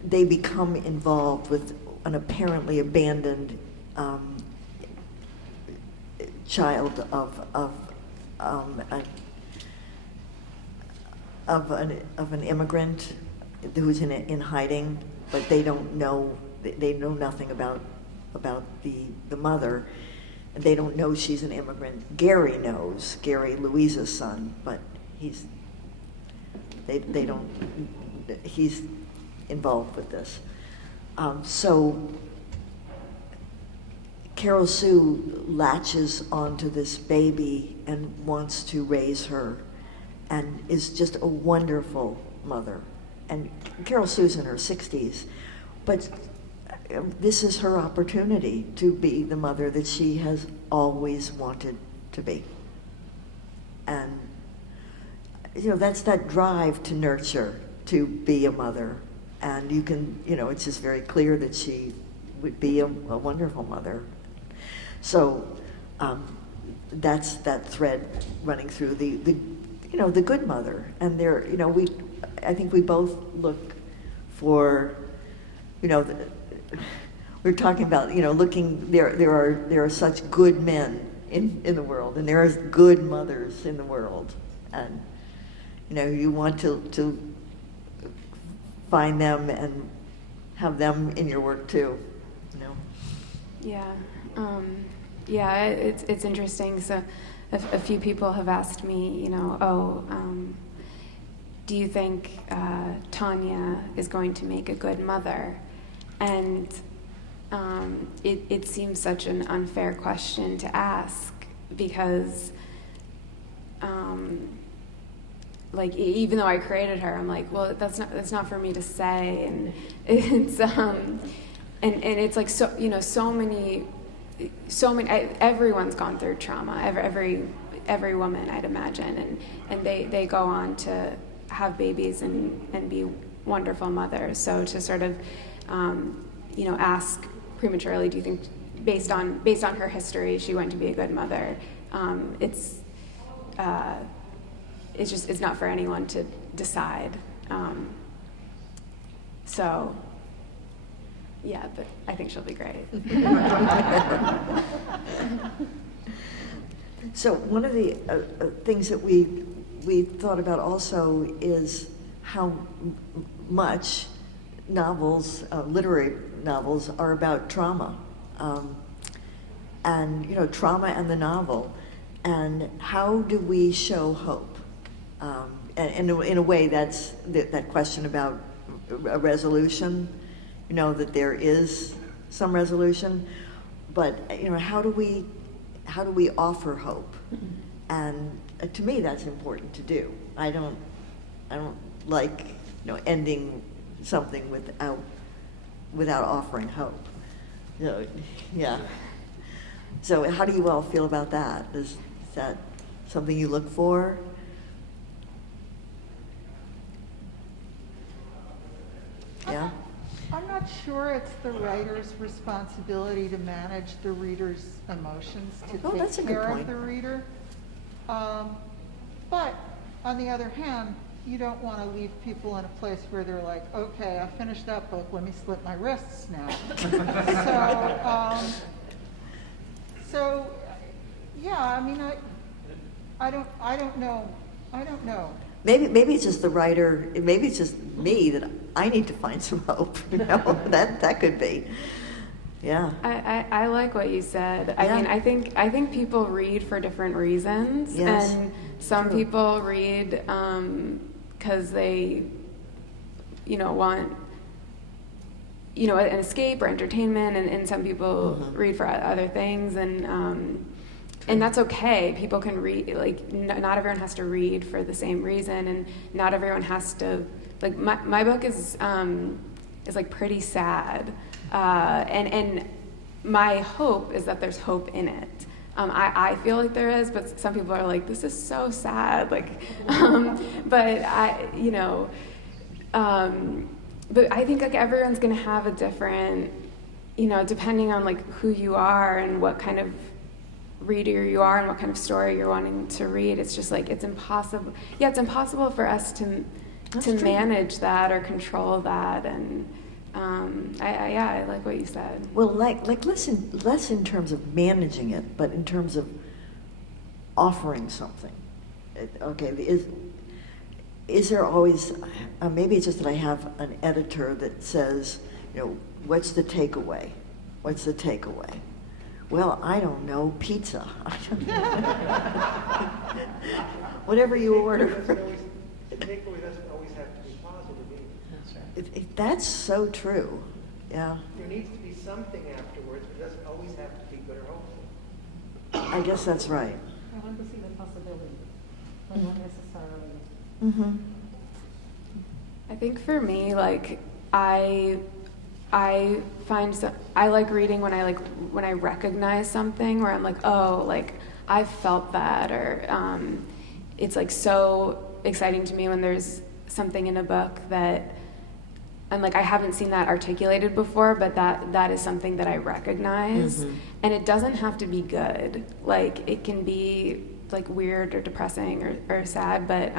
They become involved with an apparently abandoned child of an immigrant who's in hiding, but they know nothing about the mother, and they don't know she's an immigrant. Gary knows, Gary, Louisa's son, but he's involved with this. So CarolSue latches onto this baby and wants to raise her, and is just a wonderful mother. And CarolSue's in her 60s, but this is her opportunity to be the mother that she has always wanted to be. And that's that drive to nurture, to be a mother. And you can, it's just very clear that she would be a wonderful mother. So that's that thread running through the good mother. And there, I think we both look for, we're talking about, looking, there are such good men in the world, and there are good mothers in the world. And, you want to find them and have them in your work too, Yeah. It's interesting. So a few people have asked me, do you think Tanya is going to make a good mother? And it seems such an unfair question to ask, because even though I created her, I'm like, well, that's not for me to say, and it's and it's like so many everyone's gone through trauma, every woman, I'd imagine, and they go on to have babies and be wonderful mothers. So to sort of ask prematurely, do you think based on her history she's going to be a good mother? it's not for anyone to decide. So, yeah, but I think she'll be great. So one of the things that we thought about also is how much novels, literary novels, are about trauma, and trauma and the novel, and how do we show hope? And in a way, that's that question about a resolution, that there is some resolution, but how do we offer hope? And to me, that's important to do. I don't like ending something without offering hope. Yeah. So how do you all feel about that? Is that something you look for? Yeah. I'm not sure it's the writer's responsibility to manage the reader's emotions, to that's a take good care point. of the reader. But on the other hand, you don't want to leave people in a place where they're like, okay, I finished that book, let me slit my wrists now. So yeah, I mean, I don't know. Maybe it's just the writer. Maybe it's just me that I need to find some hope. That could be. Yeah. I like what you said. Yeah. I mean, I think people read for different reasons, Yes. and some True. people read because they, want, an escape or entertainment, and some people read for other things, and that's okay. People can read, not everyone has to read for the same reason, and not everyone has to, my book is pretty sad, and my hope is that there's hope in it. I feel like there is, but some people are like, this is so sad, but I think everyone's gonna have a different, depending on who you are and what kind of reader you are and what kind of story you're wanting to read. It's just it's impossible. Yeah, it's impossible for us to manage that or control that. And I like what you said. Well, less in terms of managing it, but in terms of offering something. Okay, is there always? Maybe it's just that I have an editor that says, what's the takeaway? What's the takeaway? Well, I don't know, pizza. Whatever you order. The takeaway doesn't always have to be positive either. That's so true. Yeah. There needs to be something afterwards, but it doesn't always have to be good or hopeful. I guess that's right. I want to see the possibility, but not necessarily. Mm-hmm. I think for me, I find I like reading when I recognize something where I'm like, oh, I felt that, or it's so exciting to me when there's something in a book that I'm I haven't seen that articulated before, but that is something that I recognize. Mm-hmm. And it doesn't have to be good. It can be weird or depressing or sad, but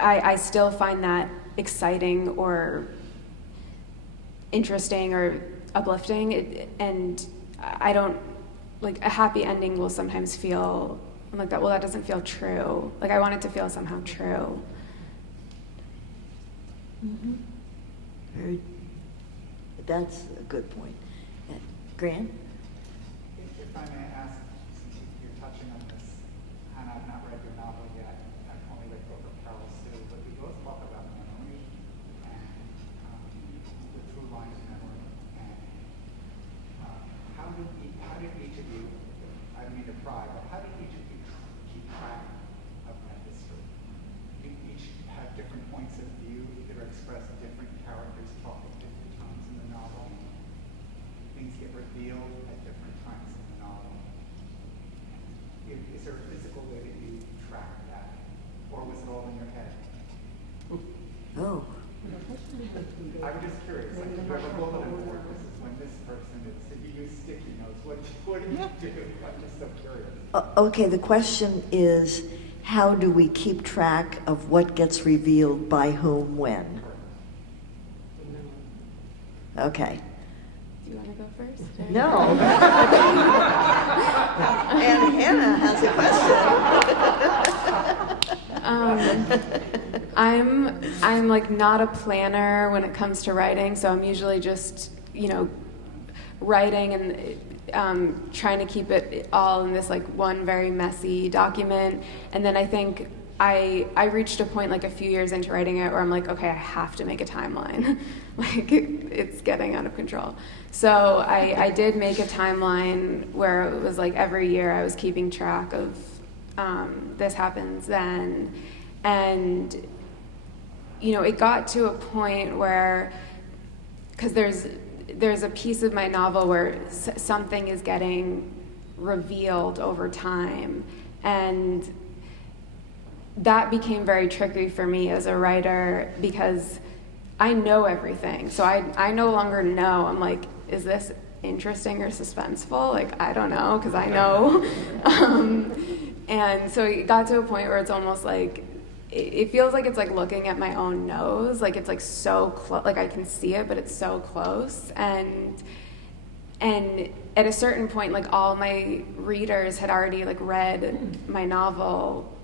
I still find that exciting or interesting or uplifting, and I don't a happy ending will sometimes feel I'm that. Well, that doesn't feel true. I want it to feel somehow true. Mm-hmm. That's a good point. Grant? If I may ask, since you're touching on this, Hanna, I've not read your novel yet. I've only read the book of CarolSue, but we both talk about memory and the through line of memory. And how did each of you, I don't mean to pry, but how did each of you keep track of that history? You each have different points of view that are expressed different characters talking different times in the novel. Things get revealed at different times in the novel. Is there a physical way that you track that? Or was it all in your head? Oh. I was just curious, if you have a bulletin board, this is when this person is, if you use sticky notes, what do you do? I'm just so curious. Okay, the question is, how do we keep track of what gets revealed by whom when? Okay. Do you want to go first? No. And Hannah has a question. I'm like not a planner when it comes to writing, so I'm usually just, writing and trying to keep it all in this like one very messy document. And then I think I reached a point like a few years into writing it where I'm like, okay, I have to make a timeline. Like it's getting out of control. So I did make a timeline where it was like every year I was keeping track of this happens then. And, it got to a point where, because there's a piece of my novel where something is getting revealed over time, and that became very tricky for me as a writer because I know everything. So I no longer know. I'm like, is this interesting or suspenseful? Like, I don't know, because I know. And so it got to a point where it's almost like, it feels like it's like looking at my own nose. Like it's like so close, like I can see it, but it's so close. And at a certain point, like all my readers had already like read my novel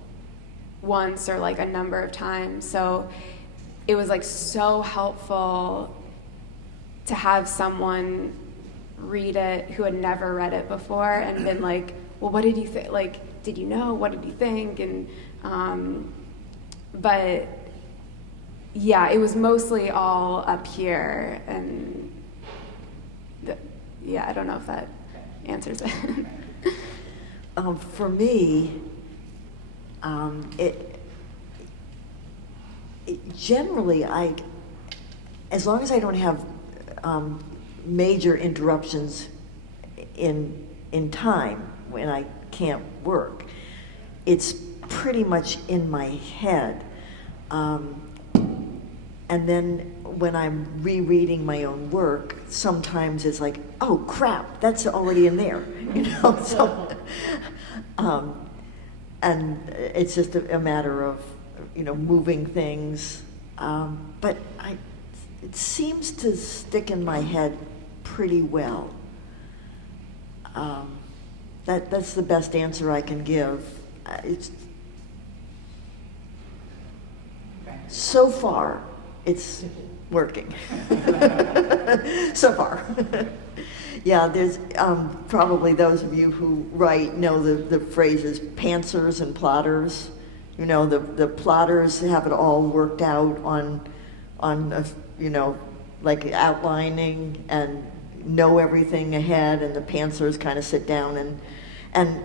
once or like a number of times. So it was like so helpful to have someone read it who had never read it before and been like, well, what did you think? Like, did you know? What did you think? And, but yeah, it was mostly all up here. And yeah, I don't know if that answers it. For me, generally, as long as I don't have major interruptions in time when I can't work, it's pretty much in my head. And then when I'm rereading my own work, sometimes it's like, oh crap, that's already in there, So, and it's just a matter of moving things. But it seems to stick in my head pretty well. That's the best answer I can give. So far, it's working. So far. Yeah, there's probably those of you who write know the phrases pantsers and plotters. The plotters have it all worked out on like outlining and know everything ahead, and the pantsers kind of sit down and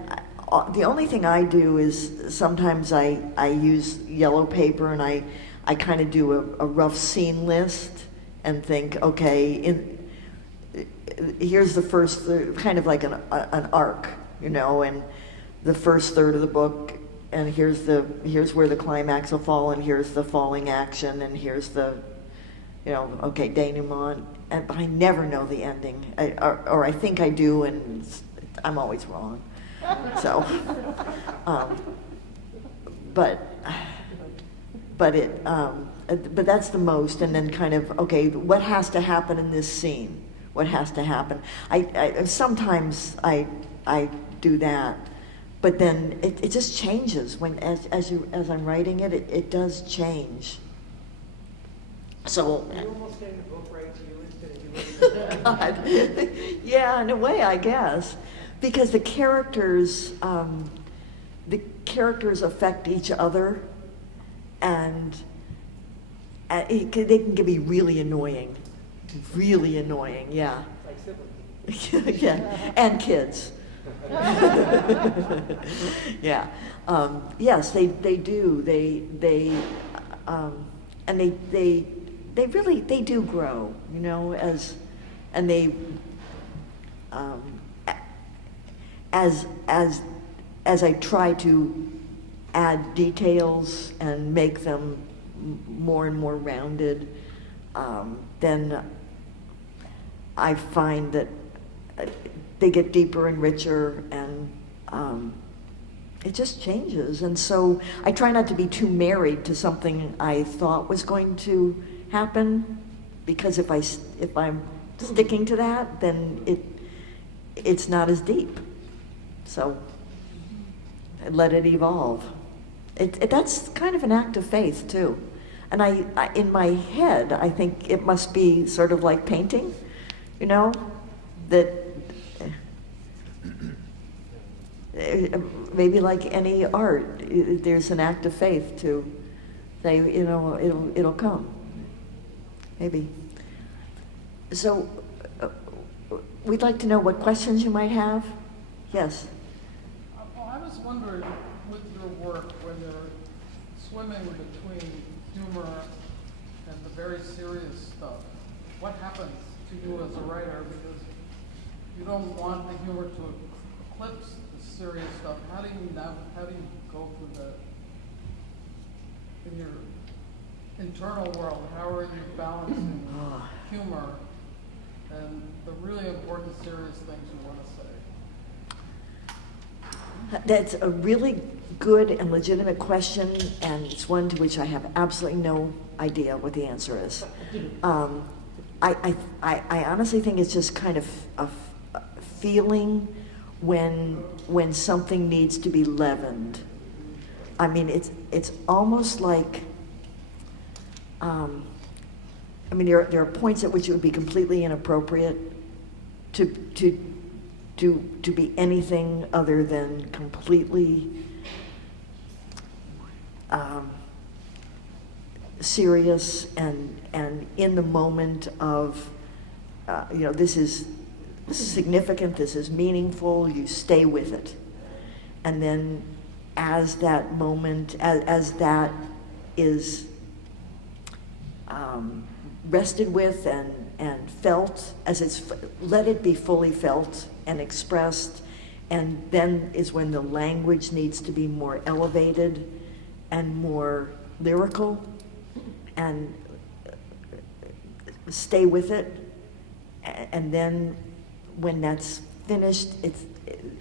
the only thing I do is sometimes I use yellow paper and I kind of do a rough scene list and think, okay, here's the first, kind of like an arc, and the first third of the book, and here's where the climax will fall, and here's the falling action, and here's the, okay, denouement, but I never know the ending, or I think I do, and I'm always wrong. So, but that's the most, and then kind of, okay, what has to happen in this scene? What has to happen? I sometimes I do that, but then it just changes when as I'm writing it, it does change. So. Are you almost getting the book right to you instead of you? Yeah, in a way, I guess, because the characters affect each other, and they can be really annoying. Really annoying, yeah. Like siblings. Yeah, and kids. Yeah. Yes, they do. And they really do grow, and they as I try to add details and make them more and more rounded, then I find that they get deeper and richer, and it just changes. And so I try not to be too married to something I thought was going to happen, because if I'm sticking to that, then it's not as deep. So let it evolve. That's kind of an act of faith too. And I in my head, I think it must be sort of like painting, you know, that maybe like any art, there's an act of faith to say, you know, it'll come, maybe. So we'd like to know what questions you might have. Yes. Well, I was wondering, with your work, when you're swimming between humor and the very serious stuff, what happens to you as a writer? Because you don't want the humor to eclipse the serious stuff. How do you go through that in your internal world? How are you balancing humor and the really important serious things you want to say? That's a really good and legitimate question, and it's one to which I have absolutely no idea what the answer is. I honestly think it's just kind of a feeling when something needs to be leavened. I mean, it's almost like, I mean, there are points at which it would be completely inappropriate to be anything other than completely serious and in the moment of, you know, this is significant, this is meaningful, you stay with it. And then as that moment, as that is rested with and felt, as it's, let it be fully felt and expressed, and then is when the language needs to be more elevated and more lyrical, and stay with it. And then when that's finished,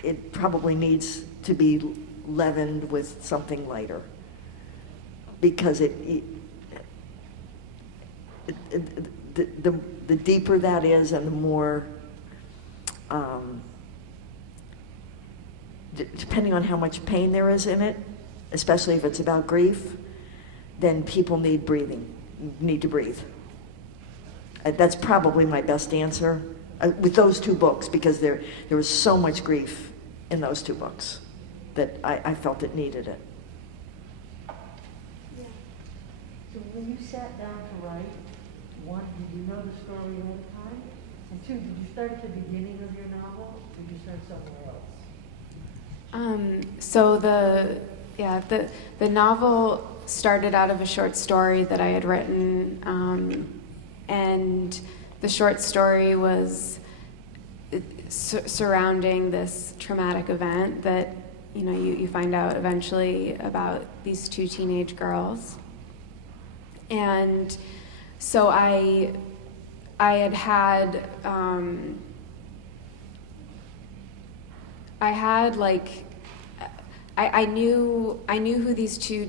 it probably needs to be leavened with something lighter, because the deeper that is, and the more, depending on how much pain there is in it, especially if it's about grief, then people need to breathe. That's probably my best answer with those two books, because there was so much grief in those two books that I felt it needed it. Yeah. So when you sat down to write, one, did you know the story ahead of time? And two, did you start at the beginning of your novel, or did you start somewhere else? So the novel started out of a short story that I had written, and the short story was surrounding this traumatic event that, you know, you find out eventually about these two teenage girls. And so I knew who these two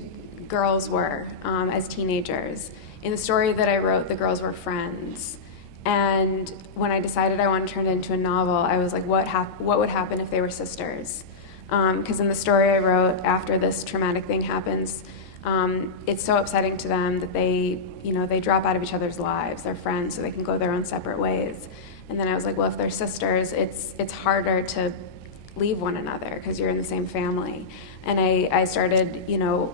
girls were as teenagers. In the story that I wrote, the girls were friends. And when I decided I wanted to turn it into a novel, I was like, what would happen if they were sisters? Because in the story I wrote, after this traumatic thing happens, it's so upsetting to them that they drop out of each other's lives. They're friends, so they can go their own separate ways. And then I was like, well, if they're sisters, it's harder to leave one another because you're in the same family. And I started,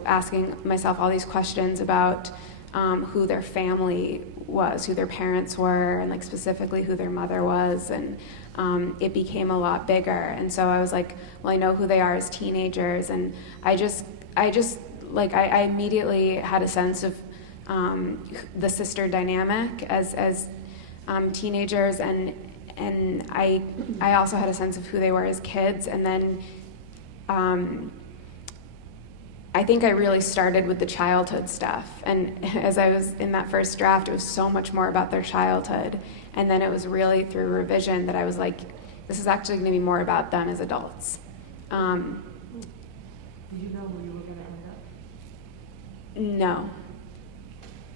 asking myself all these questions about who their family was, who their parents were, and like specifically who their mother was. And it became a lot bigger. And so I was like, well, I know who they are as teenagers. And I immediately had a sense of the sister dynamic as teenagers, and I also had a sense of who they were as kids. And then I think I really started with the childhood stuff. And as I was in that first draft, it was so much more about their childhood. And then it was really through revision that I was like, this is actually going to be more about them as adults. Did you know where you were gonna end up? No.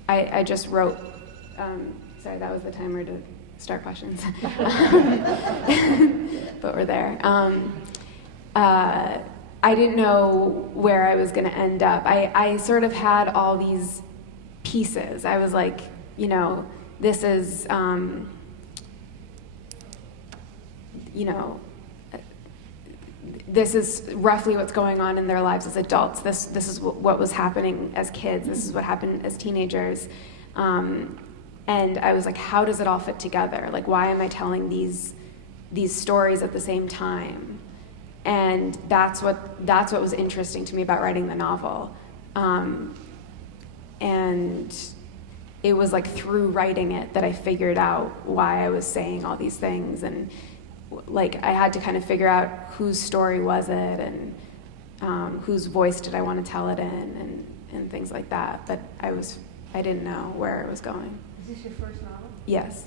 I just wrote, sorry, that was the timer to start questions. But we're there. I didn't know where I was going to end up. I sort of had all these pieces. I was like, you know, this is, you know, this is roughly what's going on in their lives as adults. This is what was happening as kids. This is what happened as teenagers. And I was like, how does it all fit together? Like, why am I telling these stories at the same time? And that's what was interesting to me about writing the novel. And it was like through writing it that I figured out why I was saying all these things, and like I had to kind of figure out whose story was it, and whose voice did I want to tell it in, and things like that. But I didn't know where it was going. Is this your first novel? Yes.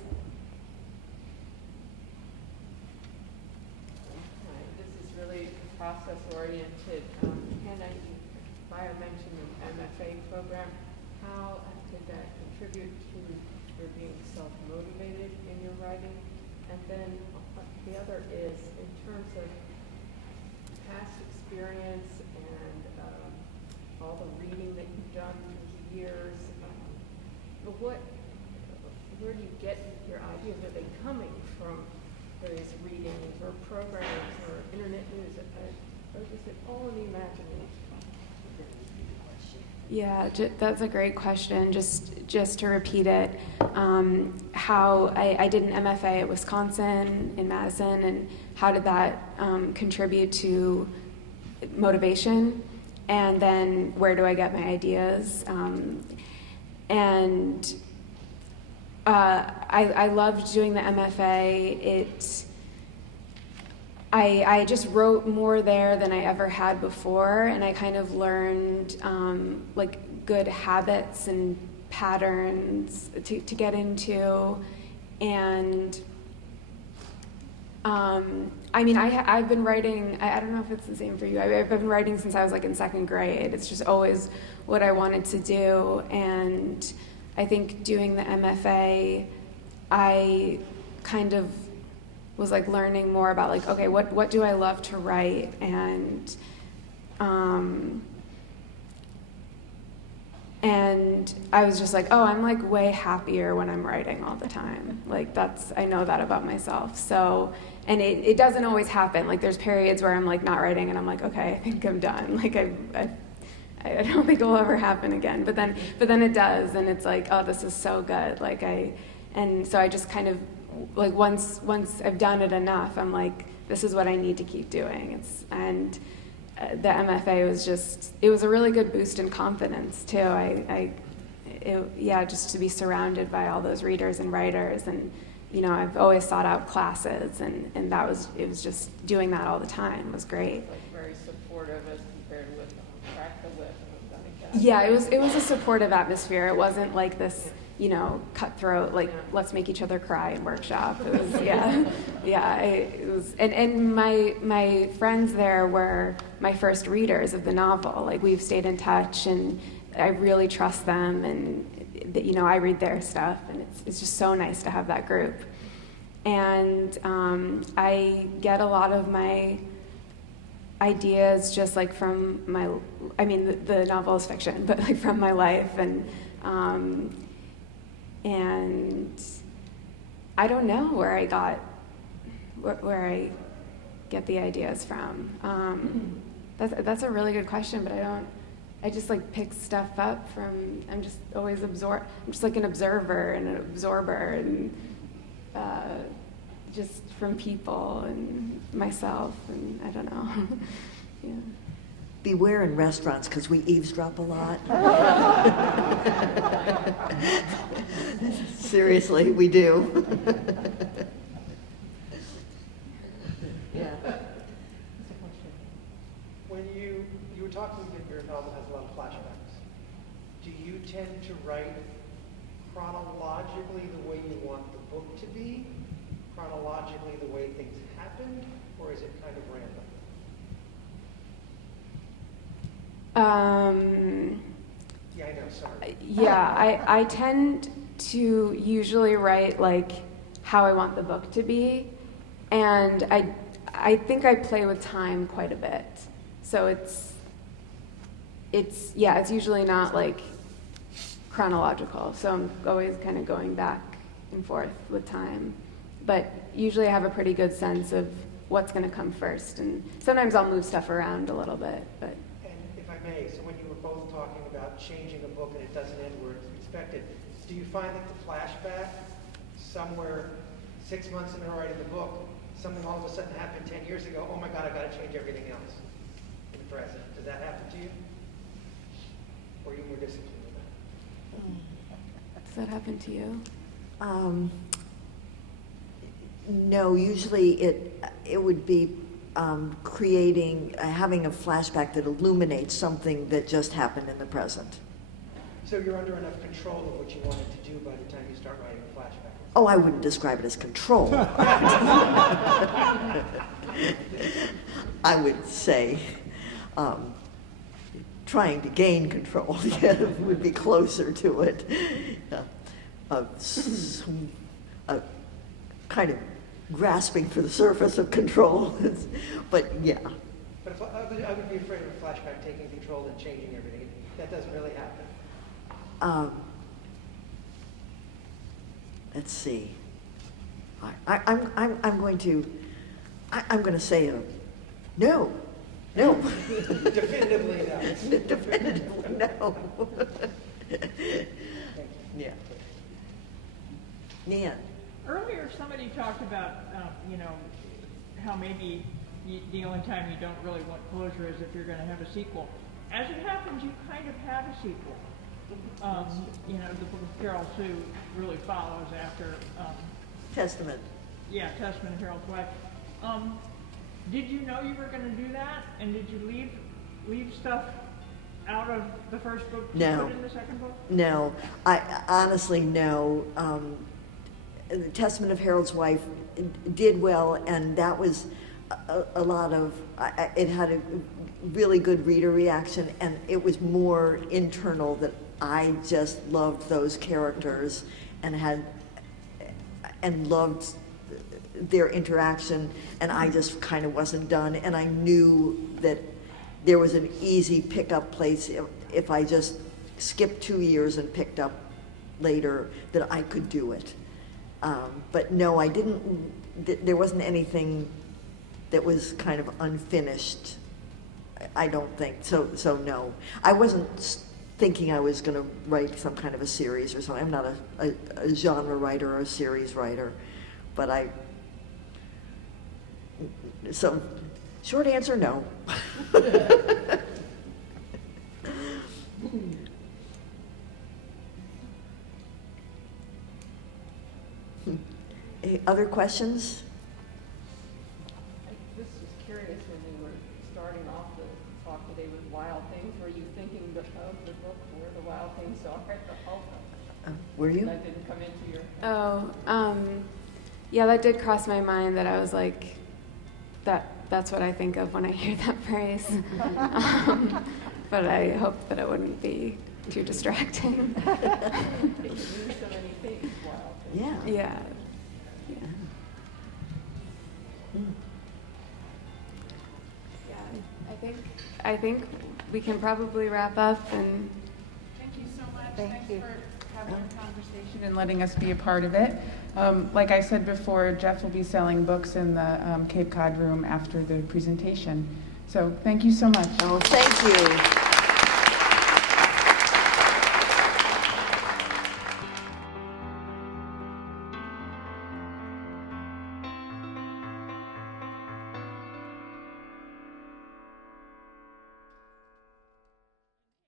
This is really process-oriented. Hanna, Bio mentioned an MFA program. How did that contribute to your being self-motivated in your writing? And then the other is, in terms of past experience and all the reading that you've done through the years, where do you get your ideas? Are they coming from various readings or programs or internet news? Or is it all in the imagination? Yeah, that's a great question. Just to repeat it, how I did an MFA at Wisconsin in Madison, and how did that contribute to motivation? And then where do I get my ideas? I loved doing the MFA. I just wrote more there than I ever had before, and I kind of learned like good habits and patterns to get into. And I mean, I've been writing, I don't know if it's the same for you, I've been writing since I was like in second grade. It's just always what I wanted to do. And I think doing the MFA, I kind of was like learning more about like, okay, what do I love to write? And I was just like, oh, I'm like way happier when I'm writing all the time. Like I know that about myself. So, and it doesn't always happen. Like there's periods where I'm like not writing and I'm like, okay, I think I'm done. Like I don't think it will ever happen again. But then it does, and it's like, oh, this is so good. And so I just kind of like once I've done it enough, I'm like, this is what I need to keep doing. The MFA was it was a really good boost in confidence too. Just to be surrounded by all those readers and writers, and you know, I've always sought out classes, and it was just doing that all the time was great. It's like very supportive as compared with Crack the Whip and something like that. Yeah, it was a supportive atmosphere. It wasn't like this, you know, cutthroat, like let's make each other cry in workshop. It was it was, and my friends there were my first readers of the novel. Like we've stayed in touch, and I really trust them, and you know, I read their stuff, and it's just so nice to have that group. And I get a lot of my ideas just like from the novel is fiction, but like from my life, and I don't know where I get the ideas from. That's a really good question, but I just like pick stuff up from, I'm just always I'm just like an observer and an absorber, and just from people and myself, and I don't know. Yeah. Beware in restaurants, because we eavesdrop a lot. Seriously, we do. Yeah. When you were talking that your novel has a lot of flashbacks, do you tend to write chronologically the way you want the book to be, chronologically the way things happened, or is it kind of random? Yeah, I know, sorry. Yeah, I tend to usually write like how I want the book to be, and I think I play with time quite a bit. So it's usually not like chronological. So I'm always kind of going back and forth with time, but usually I have a pretty good sense of what's going to come first, and sometimes I'll move stuff around a little bit, but. And if I may, so when you were both talking about changing a book and it doesn't end where it's expected, do you find that the flashback somewhere 6 months into writing the book, something all of a sudden happened 10 years ago, oh my God, I've got to change everything else in the present? Does that happen to you? Or are you more disciplined with that? Does that happen to you? No, usually it would be having a flashback that illuminates something that just happened in the present. So you're under enough control of what you wanted to do by the time you start writing a flashback? Oh, I wouldn't describe it as control. I would say trying to gain control would be closer to it. Kind of grasping for the surface of control, but yeah. But if I would be afraid of a flashback taking control and changing everything. That doesn't really happen. Let's see. I'm going to say no. Definitively no. Definitively no. Yeah. Yeah. Earlier, somebody talked about, how maybe the only time you don't really want closure is if you're going to have a sequel. As it happens, you kind of have a sequel. The book of CarolSue really follows after Testament. Yeah, Testament of Harold's Wife. Did you know you were going to do that? And did you leave stuff out of the first book to put in the second book? No, I honestly no. The Testament of Harold's Wife did well, and that was a lot of. It had a really good reader reaction, and it was more internal that I just loved those characters and loved their interaction, and I just kind of wasn't done, and I knew that there was an easy pickup place if I just skipped 2 years and picked up later, that I could do it. But no, I didn't, there wasn't anything that was kind of unfinished, I don't think, so no. I wasn't thinking I was going to write some kind of a series or something. I'm not a genre writer or a series writer, but so short answer, no. Other questions? I was just curious, when you were starting off the talk today with wild things, were you thinking of the book where the wild things are at the Halperin? Were you? That didn't come into your... Yeah, that did cross my mind, that I was like, that's what I think of when I hear that phrase. But I hope that it wouldn't be too distracting. It could mean so many things, wild things. Yeah. Yeah. I think we can probably wrap up, and Thank you so much. Thank Thanks you. for having a conversation and letting us be a part of it. Like I said before, Jeff will be selling books in the Cape Cod room after the presentation. So thank you so much. Oh, thank you.